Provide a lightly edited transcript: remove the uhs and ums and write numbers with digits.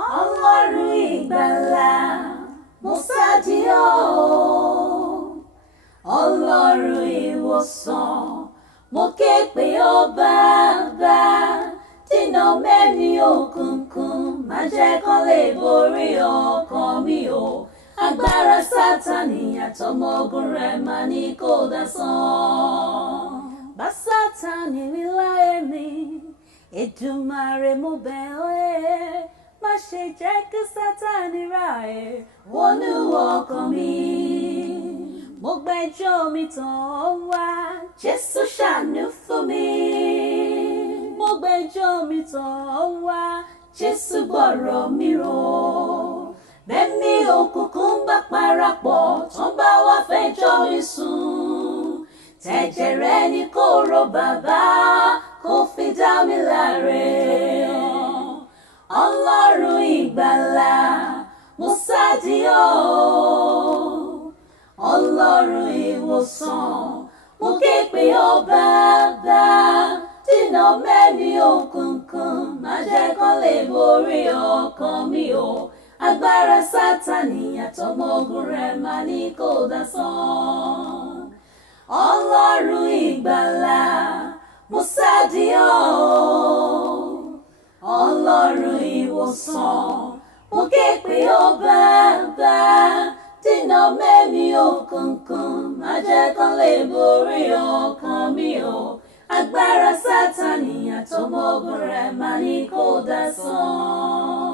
Ọlọ́run ìgbàlà mo sádì ọ́, Ọlọ́run ìwòsàn mo ké pè ọ́ Bàbá, dínà mẹ́mí òkùnkùn má jẹ́ kán lè borí ọkàn mi o. Agbára Sátánì àtọmọ ogun rẹ̀ má ní kó dasán. Bá Sátánì wí láyé mi, Èdùmàrè mo bẹ̀ ọ́ má ṣe jẹ́ kí Sátánì ráyè wọnú ọkàn mi. Mo gbẹ́jọ́ mi tọ̀ ọ́ wá, Jésù ṣàánú fún mi. Mo gbẹ́jọ́ mi tọ̀ ọ́ wá, Jésù gbọ́rọ̀ mi rò. Bẹ́ẹ̀ni òkùnkùn bá parapọ̀ tán bá wá fẹjọ́ mi sùn, tẹ̀jẹ̀ rẹ ni kó rò Bàbá, kó fi dá mi láre. Ọlọ́run ìgbàlà mo sádì ọ́, Ọlọ́run ìwòsàn mo ké pè ọ́ Bàbá, dínà mẹ́mí òkùnkùn má jẹ́ kán lè borí ọkàn mi o. Agbára Sátánì àtọmọ ogun rẹ̀ má ní kó dasán. Ọlọ́run ìgbàlà mo sádì ọ́, Ọlọ́run ìwòsàn mo ké pè ọ́ Bàbá, dínà mẹ́mí òkùnkùn má jẹ́ kán lè borí ọkàn mi o. Agbára Sátánì àtọmọ ogun rẹ̀ má ní kó dasán.